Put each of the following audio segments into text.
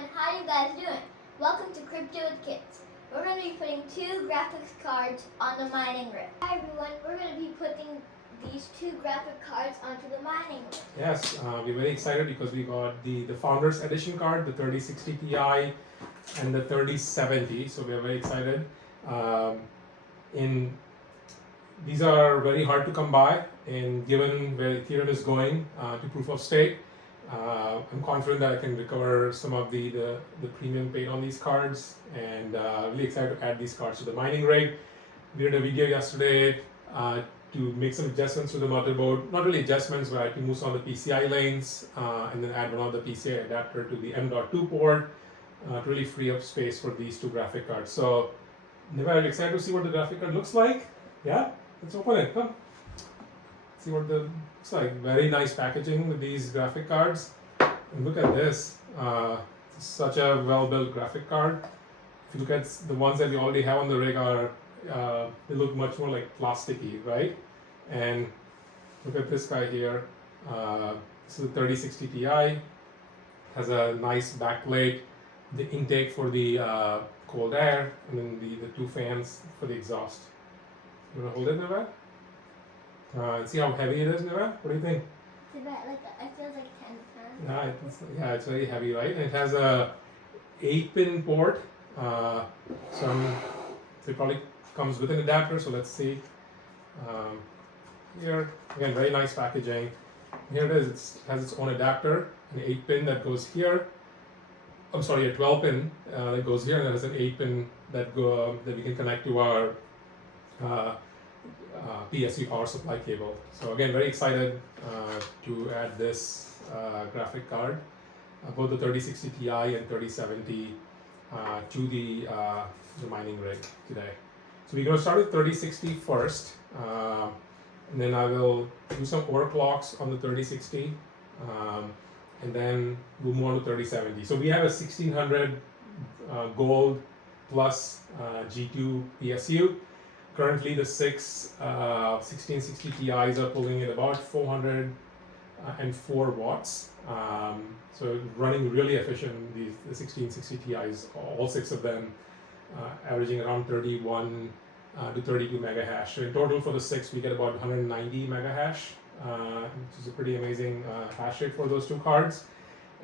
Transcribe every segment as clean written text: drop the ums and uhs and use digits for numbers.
everyone, how you guys doing? Welcome to Crypto with Kids. We're going to be putting two graphics cards on the mining rig. Hi everyone, we're going to be putting these two graphic cards onto the mining rig. Yes, we're very excited because we got the Founders Edition card, the 3060 Ti and the 3070, so we are very excited. These are very hard to come by, and given where Ethereum is going to proof of stake, I'm confident that I can recover some of the premium paid on these cards, and really excited to add these cards to the mining rig. We did a video yesterday to make some adjustments to the motherboard. Not really adjustments, but I had to move some of the PCI lanes and then add one of the PCI adapter to the M.2 port to really free up space for these two graphic cards. So, Neva, are you excited to see what the graphic card looks like? Yeah? Let's open it. Come. See what the looks like. Very nice packaging with these graphic cards. And look at this. Such a well-built graphic card. If you look at the ones that we already have on the rig, they look much more like plasticky, right? And look at this guy here. This is the 3060 Ti. Has a nice backplate, the intake for the cold air, and then the two fans for the exhaust. You want to hold it, Neva? See how heavy it is, Neva? What do you think? It's about it feels like 10 pounds. Yeah, it's very heavy, right? And it has a 8-pin port. So it probably comes with an adapter. So let's see. Here again, very nice packaging. Here it is. It has its own adapter, an 8-pin that goes here. I'm sorry, a 12-pin that goes here, and then there's an 8-pin that we can connect to our PSU power supply cable. So again, very excited to add this graphic card, both the 3060 Ti and 3070 to the mining rig today. So we're going to start with 3060 first, and then I will do some overclocks on the 3060, and then we'll move on to 3070. So we have a 1600 gold plus G2 PSU. Currently, the 1660 Ti's are pulling at about 404 watts. So running really efficient, the 1660 Ti's, all 6 of them averaging around 31 to 32 mega hash. So in total for the 6, we get about 190 mega hash, which is a pretty amazing hash rate for those two cards.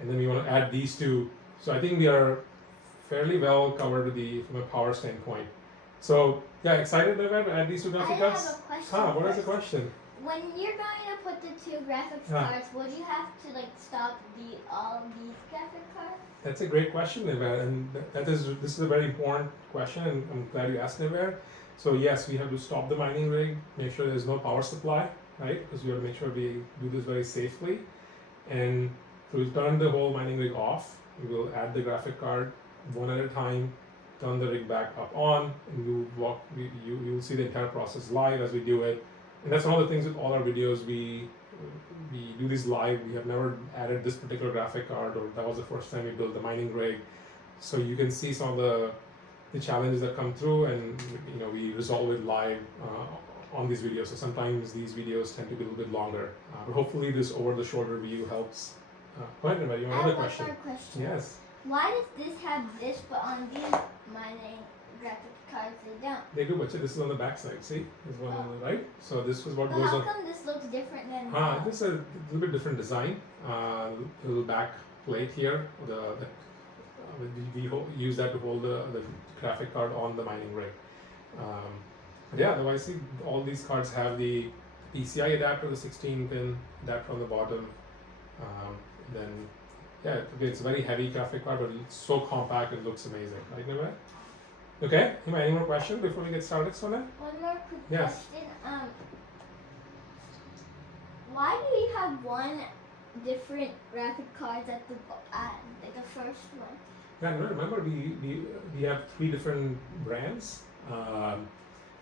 And then we want to add these two. So I think we are fairly well covered from a power standpoint. So yeah, excited to add these two graphic cards? I have a question. What is the question? When you're going to put the two graphics cards, would you have to stop all these graphic cards? That's a great question, Niver, and this is a very important question, and I'm glad you asked, Niver. So yes, we have to stop the mining rig, make sure there's no power supply, right? Because we have to make sure we do this very safely. And so we'll turn the whole mining rig off. We will add the graphic card one at a time, turn the rig back up on, and you'll see the entire process live as we do it. And that's one of the things with all our videos. We do these live. We have never added this particular graphic card, or that was the first time we built the mining rig. So you can see some of the challenges that come through, and we resolve it live on these videos. So sometimes these videos tend to be a little bit longer, but hopefully this over-the-shoulder view helps. Go ahead, Nima, you have another question? I have one more question. Yes. Why does this have this, but on these mining graphic cards they don't? They do, but this is on the back side. See, there's one on the right. So this is what But goes how on. come this looks different than This is a little bit different design. Little back plate here. We use that to hold the graphic card on the mining rig. But yeah, otherwise, see, all these cards have the PCI adapter, the 16-pin adapter on the bottom. Then, yeah, it's a very heavy graphic card, but it's so compact, it looks amazing, right, Nima? Okay, any more questions before we get started, Sona? One more quick Yes. question. Why do you have one different graphic cards at the first one? Yeah, remember we have 3 different brands.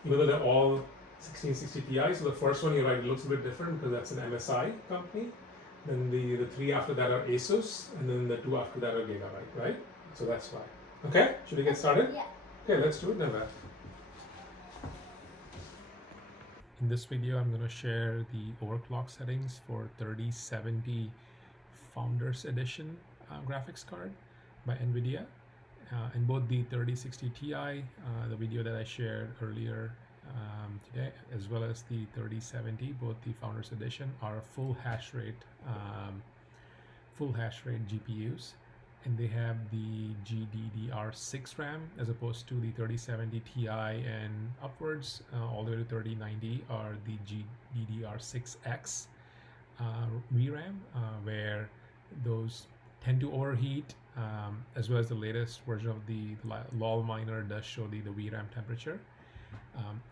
Even though they're all 1660 Ti, so the first one, you're right, it looks a bit different because that's an MSI company. Then the 3 after that are Asus, and then the 2 after that are Gigabyte, right? So that's why. Okay, should we get started? Yeah. Okay, let's do it then. In this video, I'm going to share the overclock settings for 3070 Founders Edition graphics card. by Nvidia. In both the 3060 Ti, the video that I shared earlier today, as well as the 3070, both the Founders Edition, are full hash rate GPUs, and they have the GDDR6 RAM as opposed to the 3070 Ti and upwards, all the way to 3090 are the GDDR6X VRAM, where those tend to overheat, as well as the latest version of the LOL miner does show the VRAM temperature.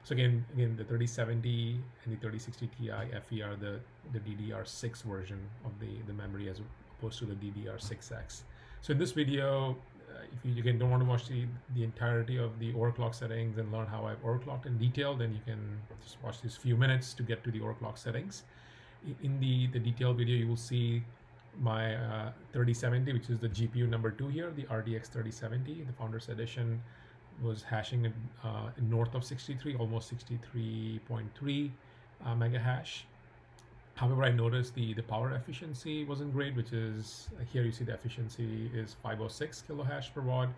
So again, the 3070 and the 3060 Ti FE are the DDR6 version of the memory as opposed to the DDR6X. So in this video, if you again don't want to watch the entirety of the overclock settings and learn how I've overclocked in detail, then you can just watch these few minutes to get to the overclock settings. In the detailed video, you will see my 3070, which is the GPU number 2 here, the RTX 3070, the Founders Edition, was hashing north of 63, almost 63.3 mega hash. However, I noticed the power efficiency wasn't great, which is here you see the efficiency is 506 kilo hash per watt.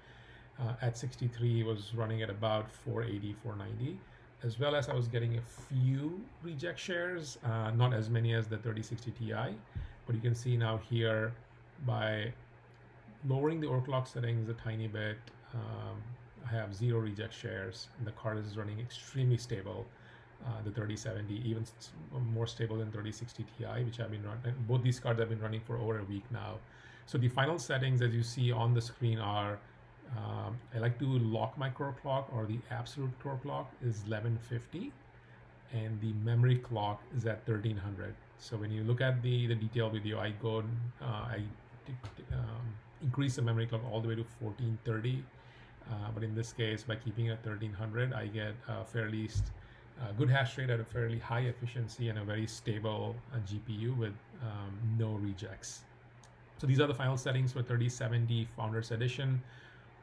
At 63 was running at about 480, 490, as well as I was getting a few reject shares, not as many as the 3060 Ti, but you can see now here by lowering the overclock settings a tiny bit, I have 0 reject shares, and the card is running extremely stable. The 3070 even more stable than 3060 Ti, which I've been running. Both these cards I've been running for over a week now. So the final settings, as you see on the screen, are I like to lock my core clock, or the absolute core clock is 1150, and the memory clock is at 1300. So when you look at the detailed video, I increase the memory clock all the way to 1430. But in this case, by keeping it at 1300, I get a fairly good hash rate at a fairly high efficiency and a very stable GPU with no rejects. So these are the final settings for 3070 Founders Edition.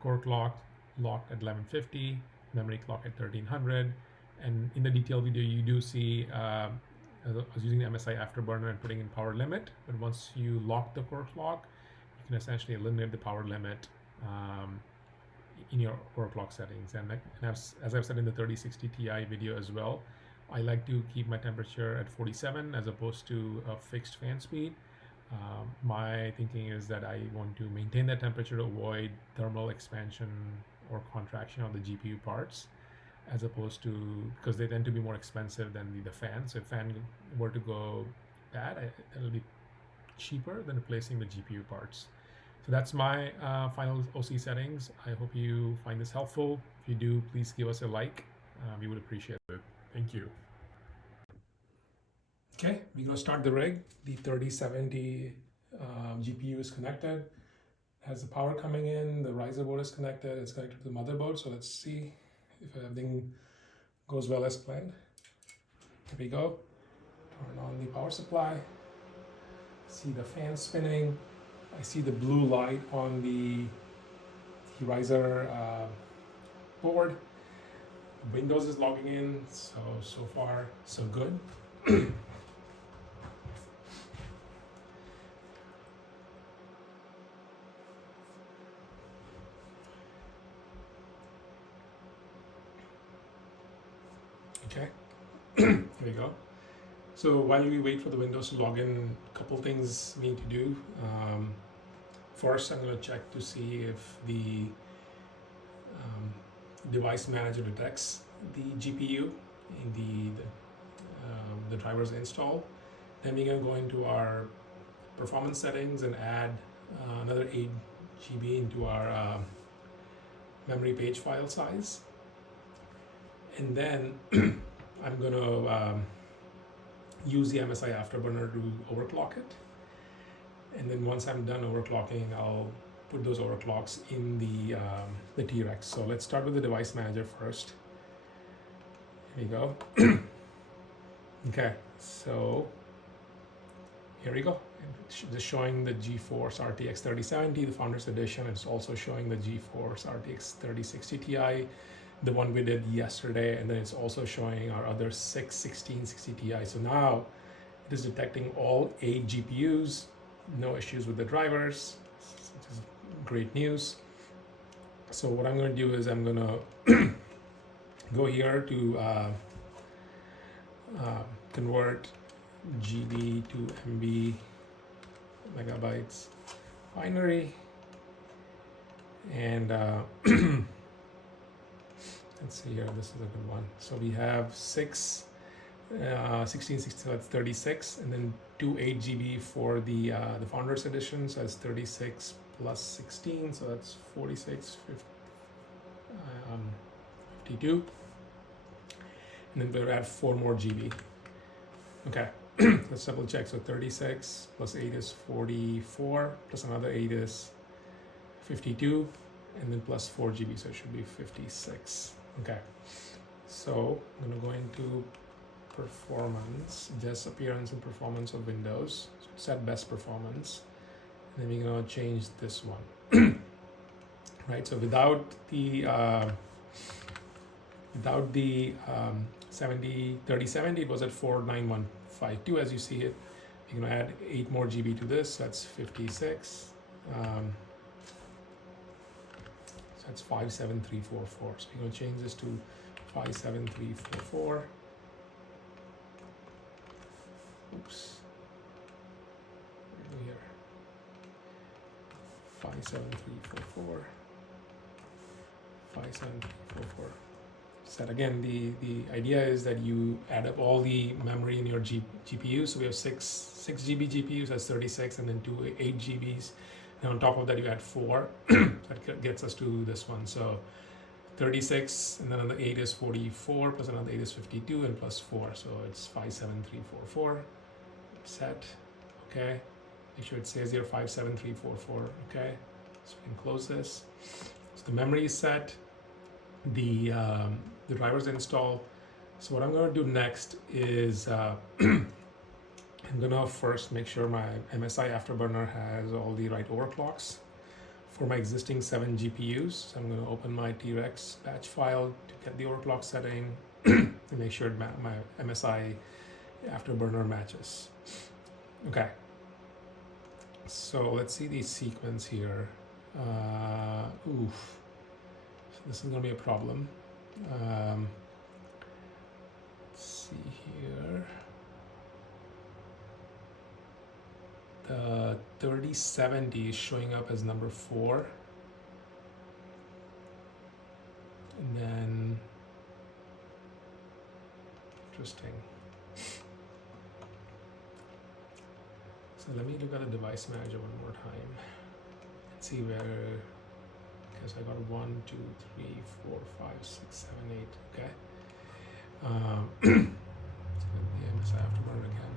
Core clock locked at 1150, memory clock at 1300. And in the detailed video, you do see I was using the MSI Afterburner and putting in power limit. But once you lock the core clock, you can essentially eliminate the power limit in your overclock settings. And as I've said in the 3060 Ti video as well, I like to keep my temperature at 47 as opposed to a fixed fan speed. My thinking is that I want to maintain that temperature to avoid thermal expansion or contraction of the GPU parts, as opposed to, because they tend to be more expensive than the fan. So if fan were to go bad, it'll be cheaper than replacing the GPU parts. So that's my final OC settings. I hope you find this helpful. If you do, please give us a like. We would appreciate it. Thank you. Okay, we're going to start the rig. The 3070 GPU is connected. Has the power coming in. The riser board is connected. It's connected to the motherboard. So let's see if everything goes well as planned. Here we go. Turn on the power supply. See the fan spinning. I see the blue light on the riser board. Windows is logging in, so far so good. Okay, here we go. So while we wait for the Windows to log in, a couple things we need to do. First, I'm going to check to see if the device manager detects the GPU in the drivers installed. Then we're going to go into our performance settings and add another 8 GB into our memory page file size. And then I'm going to use the MSI Afterburner to overclock it. And then once I'm done overclocking, I'll put those overclocks in the T-Rex. So let's start with the device manager first. Here we go. Okay, so here we go. It's just showing the GeForce RTX 3070, the Founders Edition. It's also showing the GeForce RTX 3060 Ti, the one we did yesterday, and then it's also showing our other 1660 Ti. So now it is detecting all 8 GPUs, no issues with the drivers, which is great news. So what I'm going to do is I'm going to go here to convert GB to MB, megabytes binary, and let's see here, this is a good one. So we have 1660, so that's 36, and then 8 GB for the Founders Edition, so that's 36 plus 16, so that's 46, 52, and then we'll add 4 more GB. Okay, let's double check. So 36 plus 8 is 44, plus another 8 is 52, and then plus 4 GB, so it should be 56. Okay, so I'm going to go into performance, just appearance and performance of Windows, so set best performance, and then we're going to change this one. Right, so without the 3070, it was at 49152 as you see it. You're going to add 8 more GB to this, so that's 56. So that's 57344. So you're going to change this to 57344. Oops. Here. 57344. 57344. Set again. The idea is that you add up all the memory in your GPU. So we have 6 GB GPUs, that's 36, and then 8 GBs. And on top of that, you add 4. That gets us to this one. So 36, and then another 8 is 44, plus another 8 is 52, and plus 4. So it's 57344. Set. Okay. Make sure it says here 57344. Okay. So we can close this. So the memory is set. The drivers installed. So what I'm going to do next is I'm going to first make sure my MSI Afterburner has all the right overclocks for my existing 7 GPUs. So I'm going to open my T-Rex batch file to get the overclock setting and make sure my MSI Afterburner matches. Okay. So let's see the sequence here. So this is going to be a problem. Let's see here. The 3070 is showing up as number 4. And then, interesting. So let me look at the device manager one more time and see where, because I got 1, 2, 3, 4, 5, 6, 7, 8, okay. The MSI Afterburner again.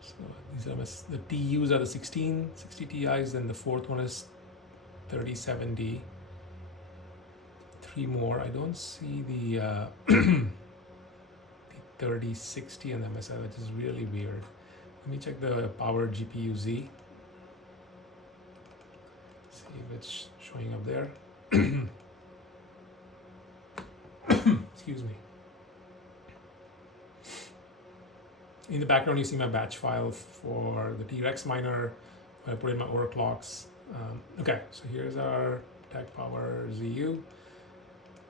So these are the TUs are the 1660 Ti's, and the fourth one is 3070. 3 more. I don't see the 3060 and MSI, which is really weird. Let me check the power GPU Z. See if it's showing up there. Excuse me. In the background, you see my batch file for the T-Rex miner. I put in my overclocks. Okay, so here's our tech power ZU.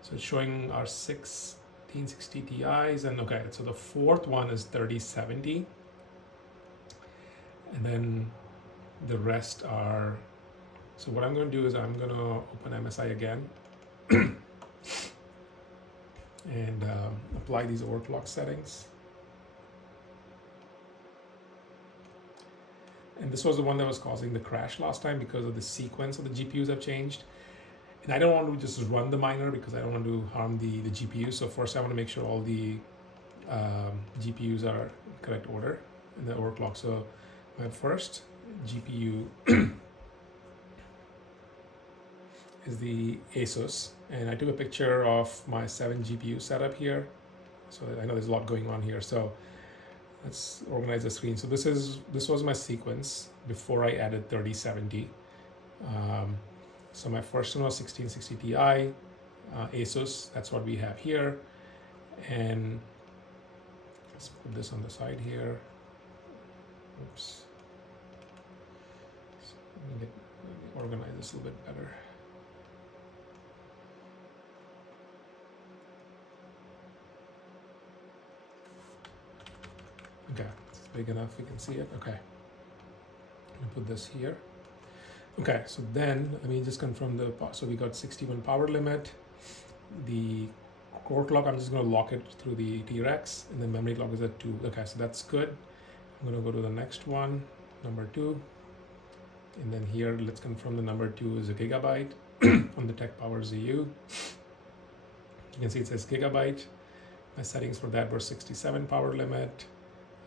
So it's showing our 1660 Ti's, and okay, so the fourth one is 3070, and then the rest are. So what I'm going to do is I'm going to open MSI again and apply these overclock settings. And this was the one that was causing the crash last time because of the sequence of the GPUs have changed. And I don't want to just run the miner because I don't want to harm the GPU. So first I want to make sure all the GPUs are in correct order in the overclock. So my first GPU is the Asus. And I took a picture of my 7 GPU setup here. So I know there's a lot going on here. So let's organize the screen. So this was my sequence before I added 3070. So my first one was 1660 Ti, Asus, that's what we have here. And Let's put this on the side here. Oops. So let me organize this a little bit better. Okay, it's big enough, we can see it. Okay, I'm gonna put this here. Okay, so then let me just confirm so we got 61 power limit. The core clock, I'm just gonna lock it through the T-Rex, and the memory clock is at 2. Okay, so that's good. I'm gonna go to the next one, number 2. And then here, let's confirm the number 2 is a gigabyte on the Tech Power ZU. You can see it says gigabyte. My settings for that were 67 power limit.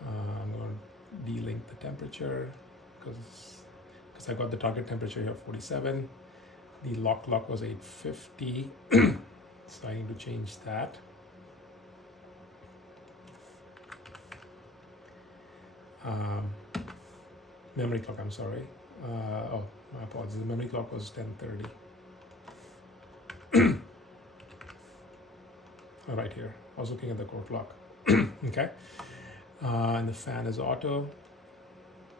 I'm going to delink the temperature because I got the target temperature here 47. The lock clock was 850, so I need to change that. Memory clock, I'm sorry. Oh, my apologies. The memory clock was 1030. Right here. I was looking at the core clock. Okay. And the fan is auto.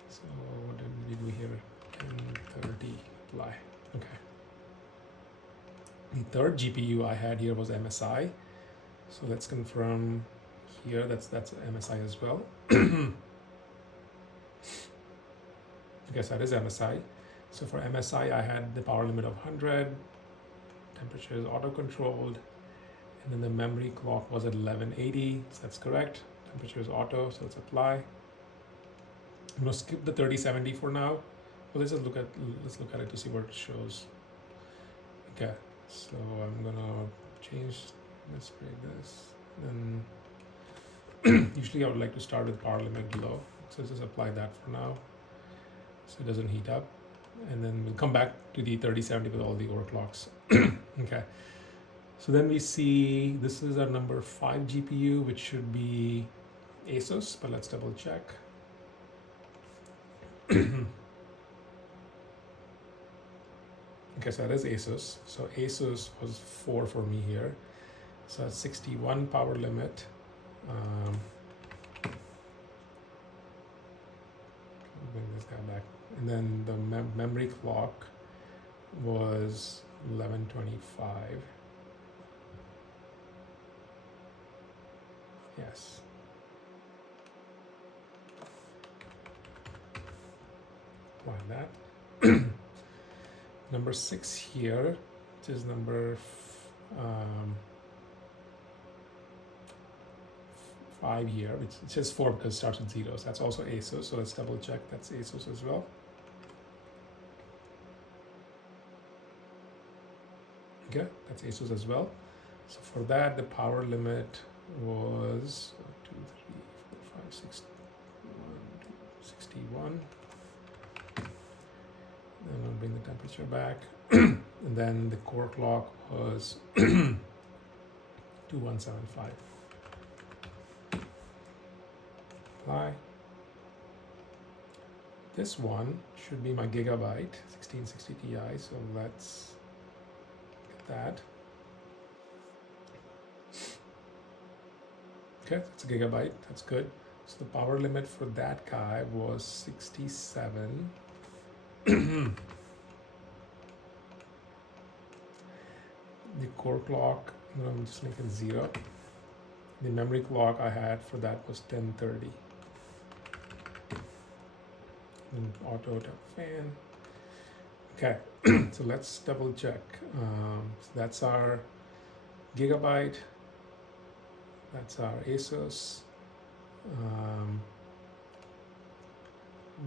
So what did we do here? 1030 apply. Okay. The third GPU I had here was MSI. So let's confirm here that's MSI as well. Okay, so that is MSI. So for MSI, I had the power limit of 100. Temperature is auto controlled. And then the memory clock was at 1180. So that's correct. Temperature is auto, so let's apply. I'm gonna skip the 3070 for now. Well, let's look at it to see what it shows. Okay, so I'm gonna change. Let's break this. Then usually I would like to start with power limit low. So let's just apply that for now, so it doesn't heat up. And then we'll come back to the 3070 with all the overclocks. Okay. So then we see this is our number 5 GPU, which should be ASUS, but let's double check. Okay, so that is ASUS. So ASUS was 4 for me here. So that's 61 power limit. Bring this guy back. And then the memory clock was 1125. Yes. Apply that. Number 6 here, which is number 5 here, which it says 4 because it starts with 0. So that's also ASUS. So let's double check that's ASUS as well. Okay, that's ASUS as well. So for that, the power limit was 2, 3, 4, 5, 6, 61. Then we'll bring the temperature back. And then the core clock was 2175. Apply. This one should be my gigabyte 1660 Ti. So let's get that. Okay, that's a gigabyte. That's good. So the power limit for that guy was 67. The core clock, I'm just making 0. The memory clock I had for that was 1030. And auto fan. Okay, so let's double check. So that's our gigabyte. That's our ASUS.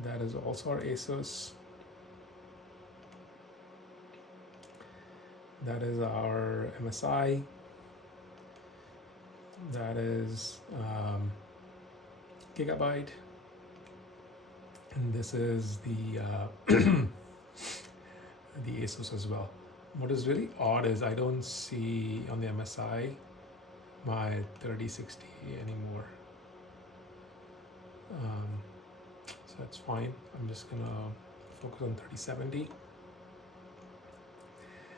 That is also our ASUS. That is our MSI. That is gigabyte. And this is the the ASUS as well. What is really odd is I don't see on the MSI my 3060 anymore. So that's fine. I'm just gonna focus on 3070.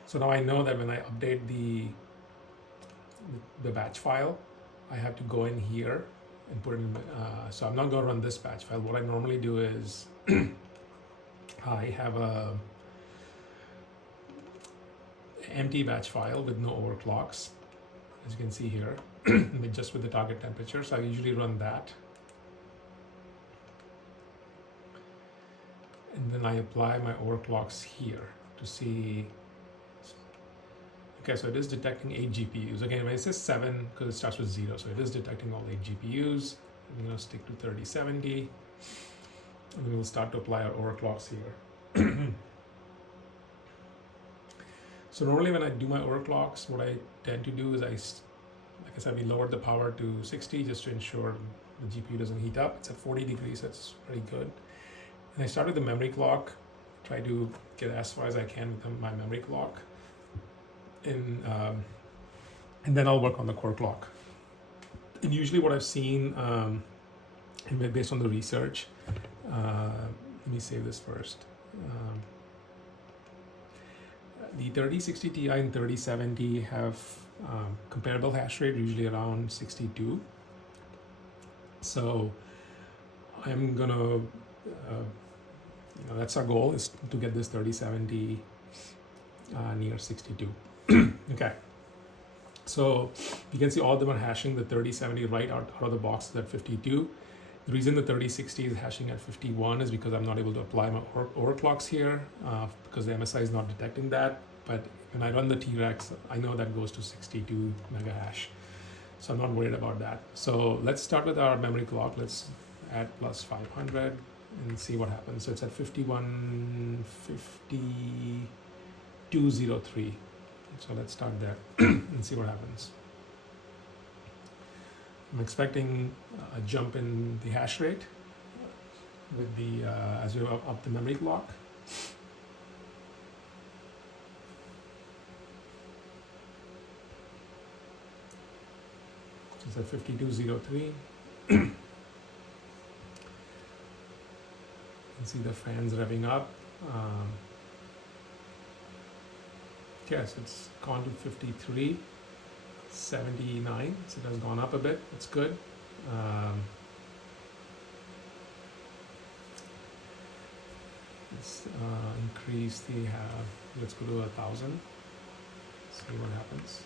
So now I know that when I update the batch file, I have to go in here and put it in. So I'm not going to run this batch file. What I normally do is I have a empty batch file with no overclocks, as you can see here, just with the target temperature. So I usually run that. And then I apply my overclocks here to see. Okay, so it is detecting 8 GPUs. Again, when it says 7, because it starts with 0, so it is detecting all 8 GPUs. I'm going to stick to 3070. And we will start to apply our overclocks here. So normally when I do my overclocks, what I tend to do is like I said, we lowered the power to 60 just to ensure the GPU doesn't heat up. It's at 40 degrees, that's pretty good. And I start with the memory clock, try to get as far as I can with my memory clock. And then I'll work on the core clock. And usually what I've seen, and based on the research, let me save this first. The 3060 Ti and 3070 have comparable hash rate, usually around 62. So I'm gonna, that's our goal, is to get this 3070 near 62. Okay, so you can see all of them are hashing the 3070 right out of the box at 52. The reason the 3060 is hashing at 51 is because I'm not able to apply my overclocks here because the MSI is not detecting that. But when I run the T-Rex, I know that goes to 62 mega hash. So I'm not worried about that. So let's start with our memory clock. Let's add plus 500 and see what happens. So it's at 5203. So let's start there and see what happens. I'm expecting a jump in the hash rate with the as we up the memory clock. So it's at 5203. You can see the fans revving up. Yes, it's gone to 53.79, so it has gone up a bit. It's good. Let's increase the. Let's go to 1,000. See what happens.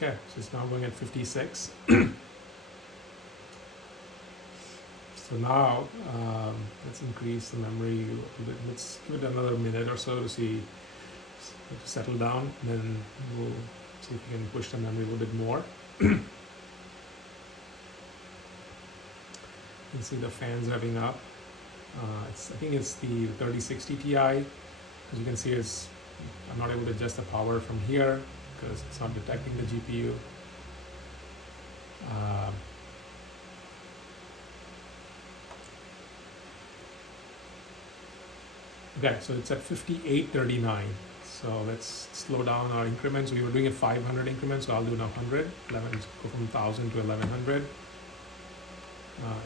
Okay, so it's now going at 56. So now let's increase the memory a little bit. Let's give it another minute or so to see, to settle down, and then we'll see if we can push the memory a little bit more. You can see the fans revving up. I think it's the 3060 Ti. As you can see, I'm not able to adjust the power from here because it's not detecting the GPU. Okay, so it's at 5839. So let's slow down our increments. We were doing a 500 increments, so I'll do now 100. Go from 1,000 to 1,100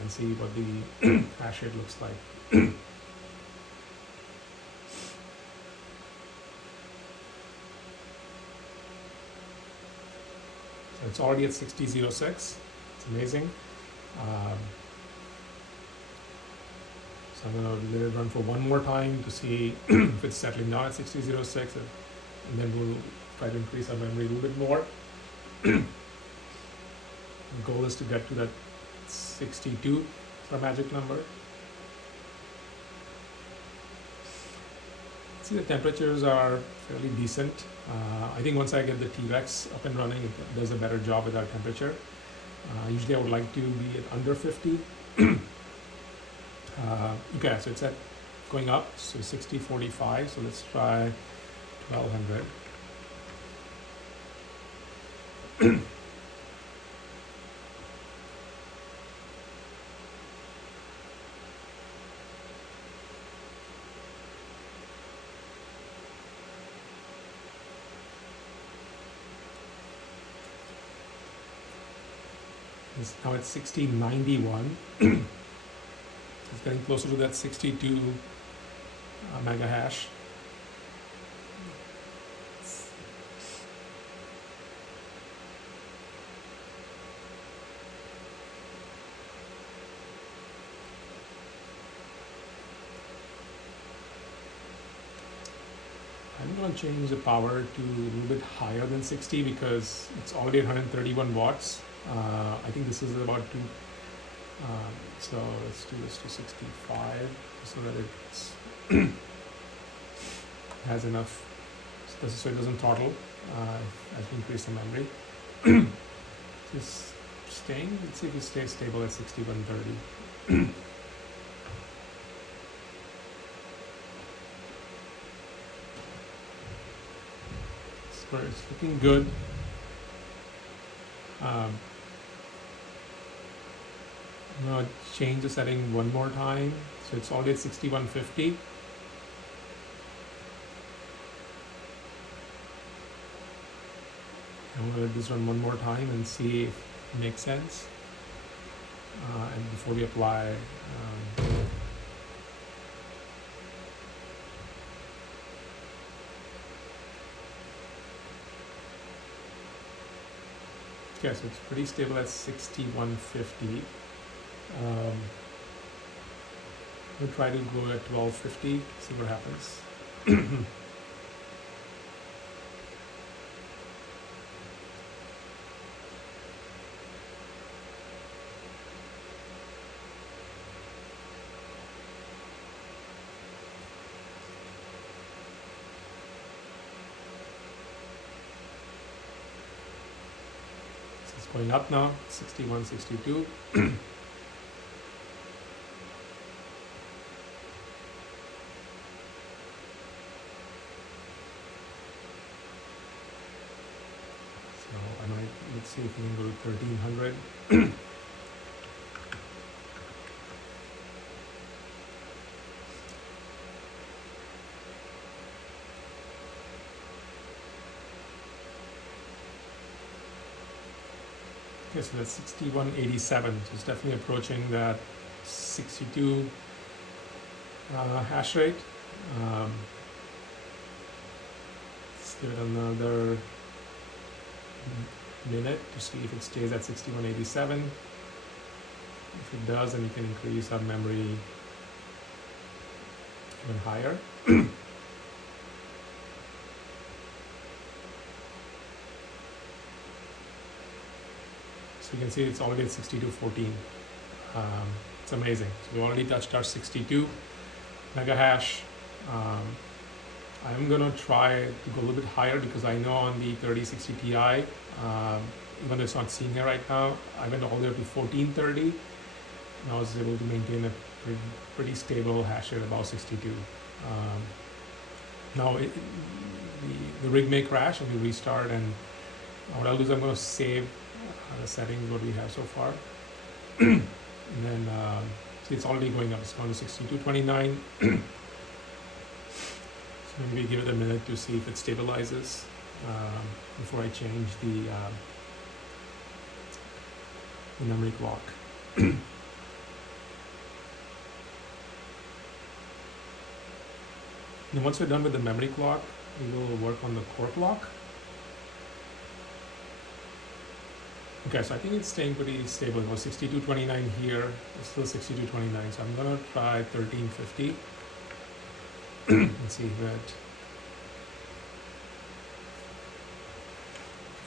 and see what the hash rate looks like. So it's already at 6006. It's amazing. So I'm going to let it run for one more time to see if it's settling down at 6006, and then we'll try to increase our memory a little bit more. The goal is to get to that 62 for a magic number. See, the temperatures are fairly decent. I think once I get the T-Rex up and running, it does a better job with our temperature. Usually I would like to be at under 50. Okay, so it's at going up, so 6045. So let's try 1200. Now it's 6091. It's getting closer to that 62 mega hash. I'm going to change the power to a little bit higher than 60 because it's already 131 watts. I think this is about so let's do this to 65 so that it's has enough, so it doesn't throttle as we increase the memory. Just staying, let's see if it stays stable at 6130. It's looking good. I'm going to change the setting one more time. So it's already at 6150. I'm going to let this run one more time and see if it makes sense. And before we apply, okay, so it's pretty stable at 6150. We'll try to go at 1250, see what happens. Going up now, 61, 62. So let's see if we can go to 1300. Okay, so that's 6187. So it's definitely approaching that 62 hash rate. Let's give it another minute to see if it stays at 6187. If it does, then we can increase our memory even higher. So you can see it's already at 6214. It's amazing. So we already touched our 62 mega hash. I'm gonna try to go a little bit higher because I know on the 3060 Ti, even though it's not seen here right now, I went all the way up to 1430 and I was able to maintain a pretty stable hash rate about 62. Now the rig may crash and we restart, and what I'll do is I'm going to save the settings what we have so far. And then see, it's already going up. It's gone to 6229. So maybe give it a minute to see if it stabilizes before I change the memory clock. And once we're done with the memory clock, we will work on the core clock. Okay, so I think it's staying pretty stable. It was 6229 here, it's still 6229. So I'm gonna try 1350 and see if it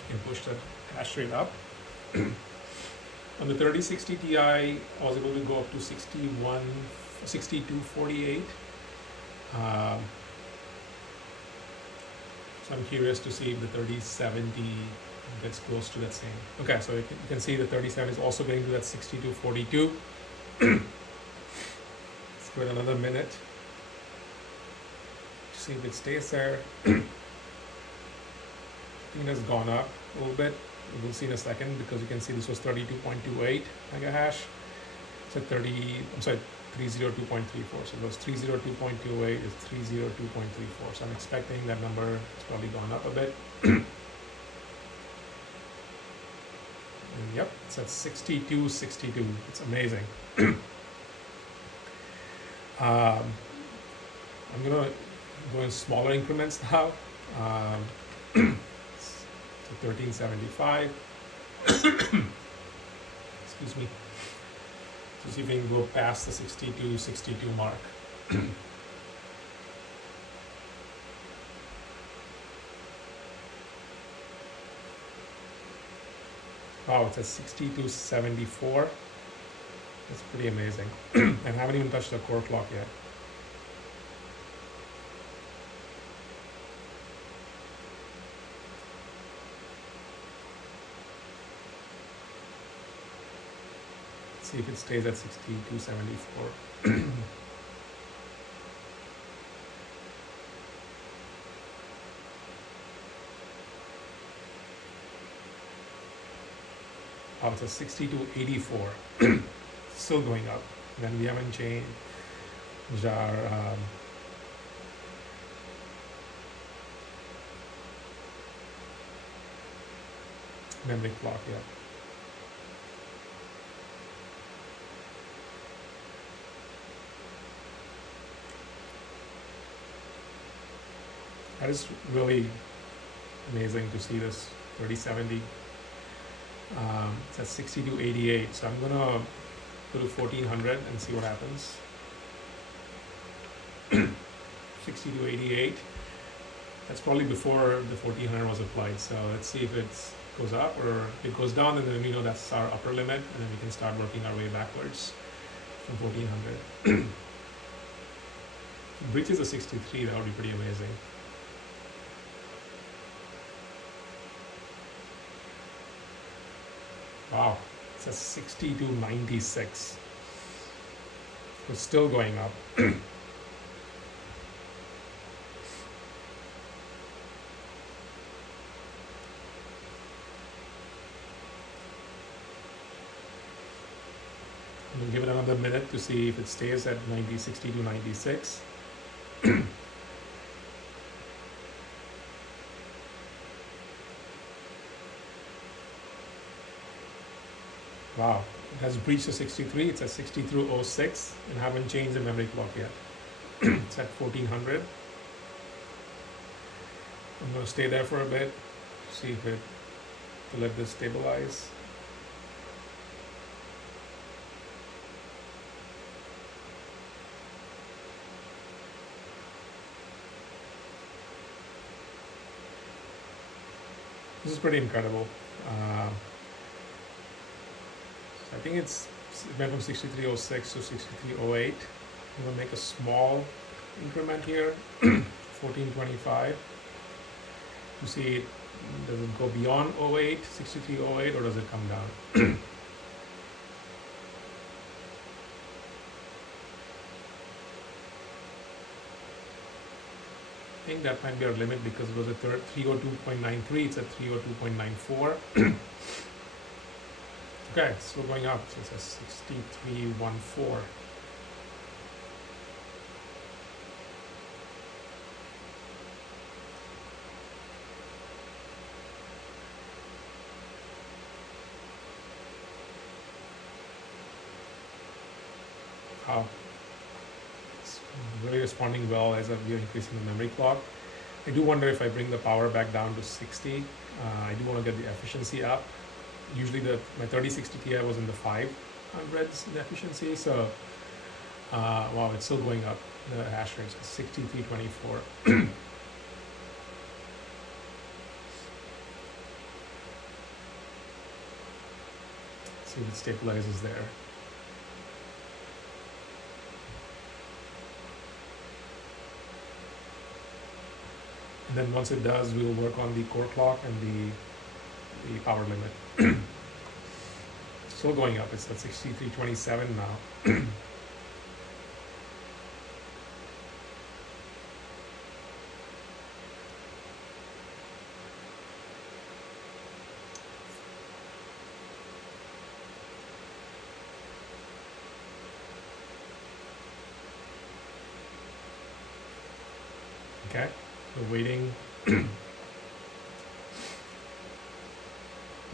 can push the hash rate up. On the 3060 Ti, I was able to go up to 6248. So I'm curious to see if the 3070 gets close to that same. Okay, so you can see the 3070 is also getting to that 6242. Let's give it another minute to see if it stays there. I think it has gone up a little bit. We'll see in a second because you can see this was 32.28 mega hash. It's at 302.34. So those 302.28 is 302.34. So I'm expecting that number has probably gone up a bit. And yep, it's at 6262. It's amazing. I'm gonna go in smaller increments now. So 1375. Excuse me. To see if we can go past the 62 mark. Wow, it's at 62.74. That's pretty amazing. And I haven't even touched the core clock yet. Let's see if it stays at 62.74. Oh, it's a 62.84. Still going up. Then we haven't changed our memory clock yet. That is really amazing to see this 3070. It's at 62.88, so I'm gonna go to 1400 and see what happens. 62.88. That's probably before the 1400 was applied. So let's see if it goes up, or if it goes down, and then we know that's our upper limit, and then we can start working our way backwards from 1400. If it breaches the 63, that would be pretty amazing. Wow, it's a 62.96. It's still going up. We'll give it another minute to see if it stays at 62.96. Wow, it has breached the 63. It's at 63.06 and haven't changed the memory clock yet. It's at 1400. I'm going to stay there for a bit, see if it, to let this stabilize. This is pretty incredible. I think it went from 63.06 to 63.08. I'm going to make a small increment here, 1425. You see, does it go beyond 08, 63.08, or does it come down? I think that might be our limit because it was at 302.93, it's at 302.94. Okay, it's still going up, so it's at 63.14. Wow, it's really responding well as we're increasing the memory clock. I do wonder if I bring the power back down to 60. I do want to get the efficiency up. Usually my 3060 Ti was in the 500s in efficiency, so wow, it's still going up. The hash rate is 63.24. See if it stabilizes there. And then once it does, we'll work on the core clock and the power limit. Still going up. It's at 63.27 now. Okay, we're waiting to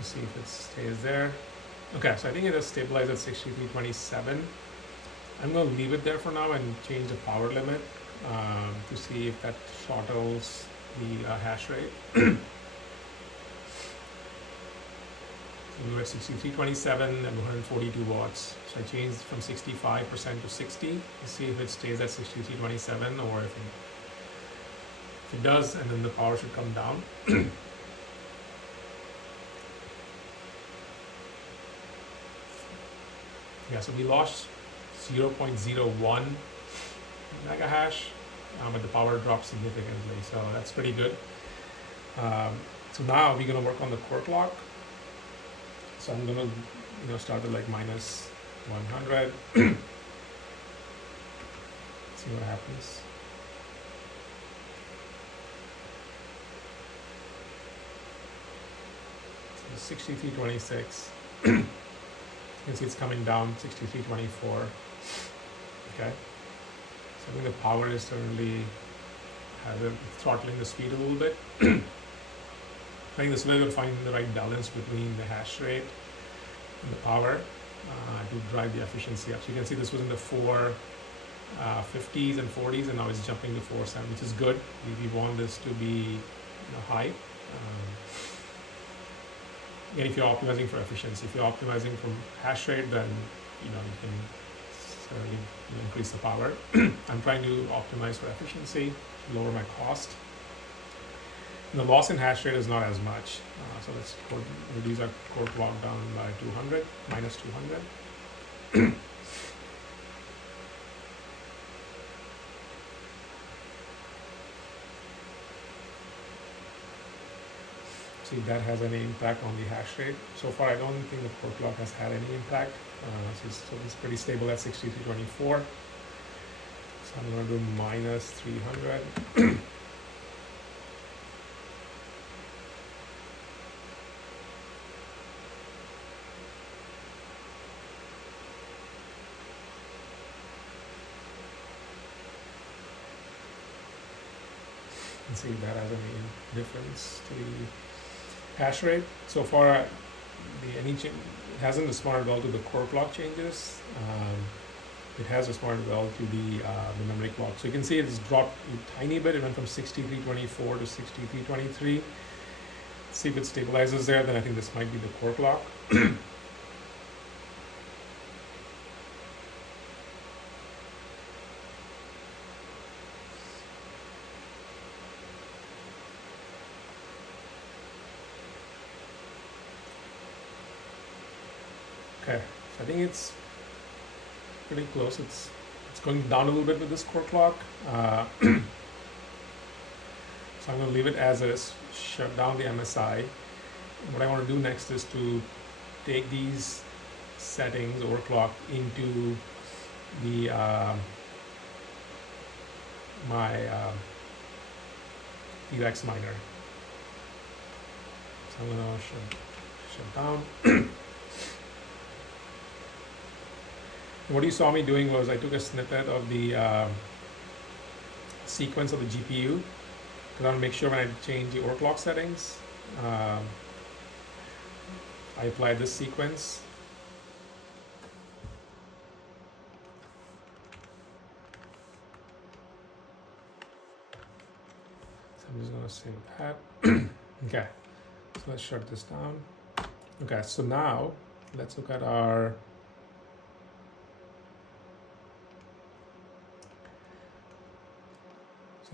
see if it stays there. Okay, so I think it has stabilized at 63.27. I'm going to leave it there for now and change the power limit to see if that throttles the hash rate. We were at 6327 and 142 watts. So I changed from 65% to 60 to see if it stays at 6327 or if it does, and then the power should come down. Yeah, so we lost 0.01 mega hash, but the power dropped significantly, so that's pretty good. So now we're gonna work on the core clock. So I'm gonna, start with like minus 100. See what happens. So 6326. You can see it's coming down, 6324. Okay. So I think the power is certainly throttling the speed a little bit. I think this way we'll find the right balance between the hash rate and the power to drive the efficiency up. So you can see this was in the 450s and 40s, and now it's jumping to 470, which is good. We want this to be high. And if you're optimizing for efficiency, if you're optimizing from hash rate, then you can certainly increase the power. I'm trying to optimize for efficiency, lower my cost. And the loss in hash rate is not as much. So let's reduce our core clock down by 200, minus 200. See if that has any impact on the hash rate. So far, I don't think the core clock has had any impact. So it's pretty stable at 6324. So I'm going to do minus 300. And see if that has any difference to the hash rate. So far, it hasn't responded well to the core clock changes. It has responded well to the memory clock. So you can see it's dropped a tiny bit. It went from 6324 to 6323. See if it stabilizes there, then I think this might be the core clock. Okay, so I think it's pretty close. It's going down a little bit with this core clock. So I'm going to leave it as is, shut down the MSI. What I want to do next is to take these settings, overclock, into the my T-Rex miner. So I'm going to shut down. What you saw me doing was I took a snippet of the sequence of the GPU, because I want to make sure when I change the overclock settings, I apply this sequence. So I'm just going to save that. Okay, so let's shut this down. Okay, so now let's look at our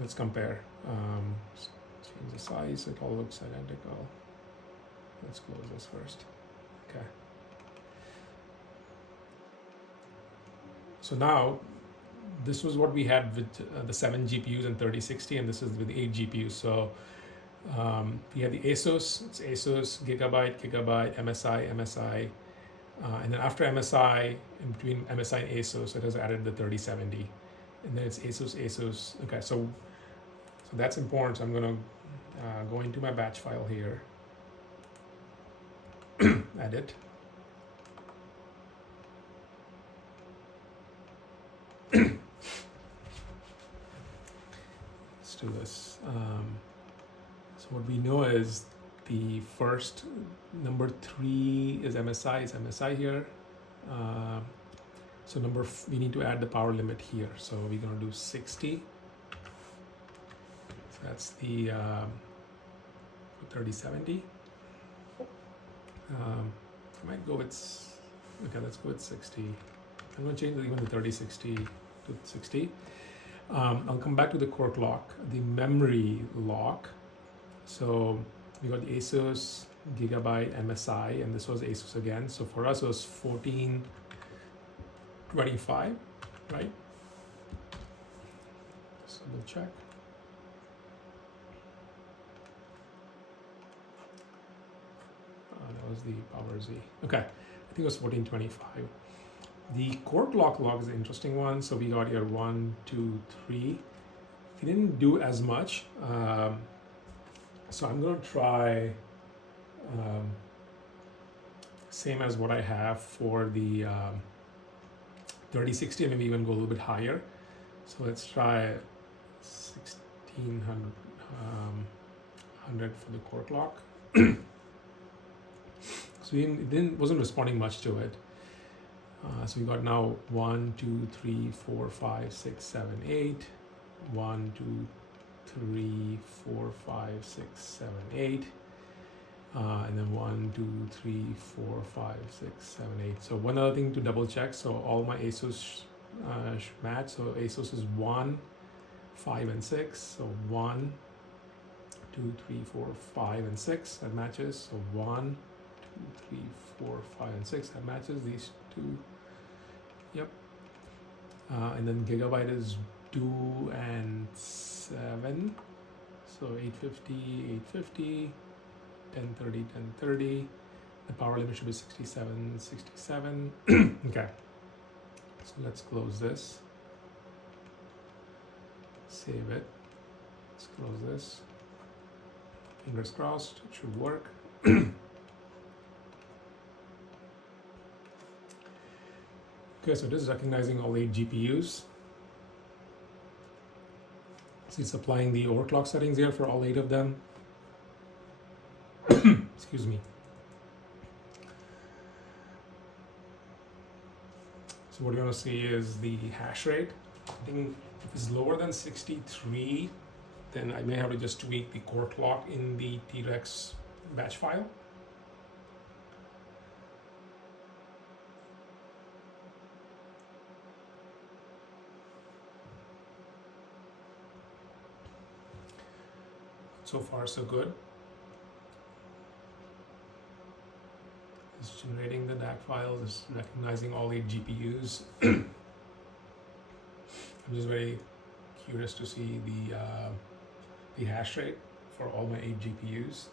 let's compare. Change the size, it all looks identical. Let's close this first. Okay. So now, this was what we had with the 7 GPUs and 3060, and this is with 8 GPUs. So we had the ASUS, it's ASUS, Gigabyte, MSI, and then after MSI, in between MSI and ASUS, it has added the 3070. And then it's ASUS. Okay, so that's important. So I'm going to go into my batch file here, edit. Let's do this. So what we know is the first number 3 is MSI. Is MSI here? So we need to add the power limit here. So we're going to do 60. that's the 3070. I might go with, okay, let's go with 60. I'm going to change even the 3060 to 60. I'll come back to the core clock, the memory lock. So we got the Asus Gigabyte MSI, and this was Asus again. So for us, it was 1425, right? So we'll check. That was the Power Z. Okay, I think it was 1425. The core clock log is an interesting one. So we got here 1, 2, 3. It didn't do as much. So I'm going to try same as what I have for the 3060, maybe even go a little bit higher. So let's try 1600 for the core clock. So it wasn't responding much to it. So we got now 1, 2, 3, 4, 5, 6, 7, 8. 1, 2, 3, 4, 5, 6, 7, 8. And then 1, 2, 3, 4, 5, 6, 7, 8. So one other thing to double check. So all my ASUS match. So ASUS is 1, 5, and 6. So 1, 2, 3, 4, 5, and 6. That matches. So 1, 2, 3, 4, 5, and 6. That matches these two. Yep. And then Gigabyte is 2 and 7. So 850, 850. 1030, 1030. The power limit should be 67, 67. Okay. So let's close this. Save it. Let's close this. Fingers crossed, it should work. Okay, so this is recognizing all 8 GPUs. So it's applying the overclock settings here for all 8 of them. Excuse me. So what you're going to see is the hash rate. I think if it's lower than 63, then I may have to just tweak the core clock in the T-Rex batch file. So far, so good. It's generating the DAC files, it's recognizing all 8 GPUs. I'm just very curious to see the hash rate for all my 8 GPUs.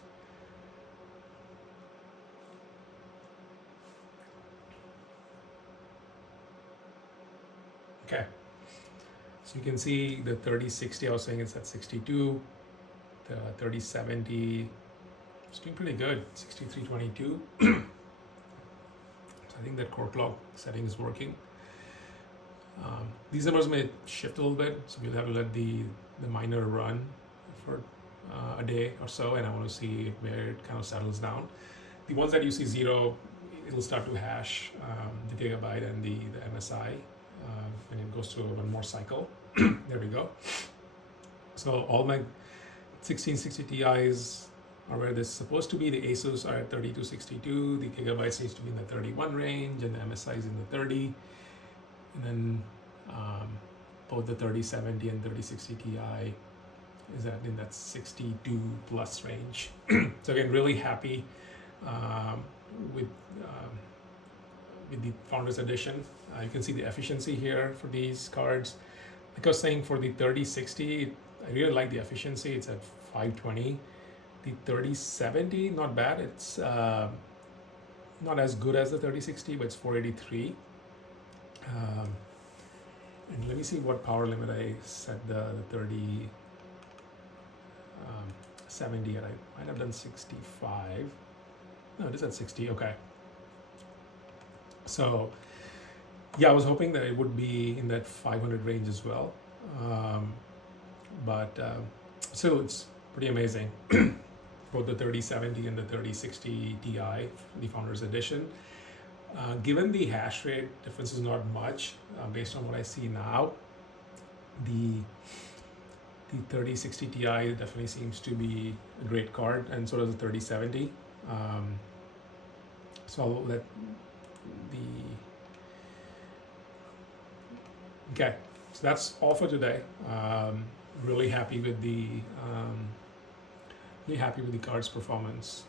Okay, so you can see the 3060, I was saying it's at 62, the 3070, it's doing pretty good, 6322. I think that core clock setting is working. These numbers may shift a little bit, so we'll have to let the miner run for a day or so, and I want to see where it kind of settles down. The ones that you see 0, it'll start to hash the Gigabyte and the MSI when it goes through one more cycle. There we go. So all my 1660 Ti's are where they're supposed to be. The Asus are at 3262, the Gigabyte seems to be in the 31 range, and the MSI is in the 30. And then both the 3070 and 3060 Ti is in that 62 plus range. So again, really happy with the Founders Edition. You can see the efficiency here for these cards. Like I was saying, for the 3060, I really like the efficiency. It's at 520. The 3070, not bad. It's not as good as the 3060, but it's 483. And let me see what power limit I set the 3070 at. I might have done 65. No, it is at 60. Okay. So yeah, I was hoping that it would be in that 500 range as well. But still, it's pretty amazing. Both the 3070 and the 3060 Ti, the Founders Edition. Given the hash rate difference is not much, based on what I see now, the The 3060 Ti definitely seems to be a great card, and so does the 3070. So I'll let the okay. So that's all for today. Really happy with the card's performance.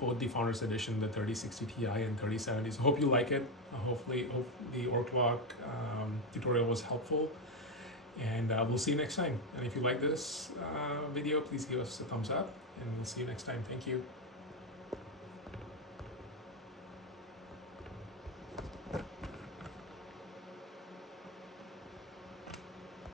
Both the Founders Edition, the 3060 Ti and 3070. So hope you like it. Hopefully, the Overclock tutorial was helpful. And we'll see you next time. And if you like this video, please give us a thumbs up. And we'll see you next time. Thank you.